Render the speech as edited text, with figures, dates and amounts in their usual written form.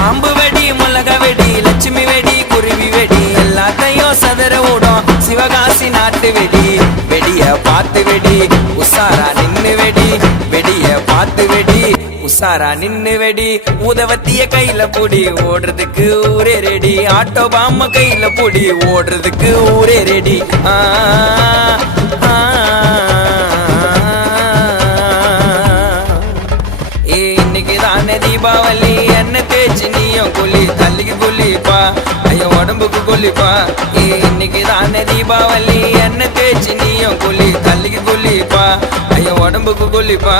பாம்பு வெடி மிளக வெடி லட்சுமி வெடி குருவி வெடி எல்லாத்தையும் சதற விடும் சிவகாசி நாட்டு வெடி வெடிய பார்த்து வெடி உசாரா நின்னு வெடி வெடிய பார்த்து வெடி உசாரா நின்னு வெடி உதவத்திய கையில பொடி ஓடுறதுக்கு ஊரே ரெடி ஆட்டோ பாம்ம கையில பொடி ஓடுறதுக்கு ஊரே ரெடி இன்னைக்கு தானே தீபாவளி என்ன தேய்ச்சி நீயும் கொல்லி தள்ளிக்கு கொல்லிப்பா ஐயோ உடம்புக்கு கொல்லிப்பா இன்னைக்கு தானே தீபாவளி என்ன தேய்ச்சி நீயும் கொல்லி தள்ளிக்கு கொல்லிப்பா ஐயோ உடம்புக்கு கொல்லிப்பா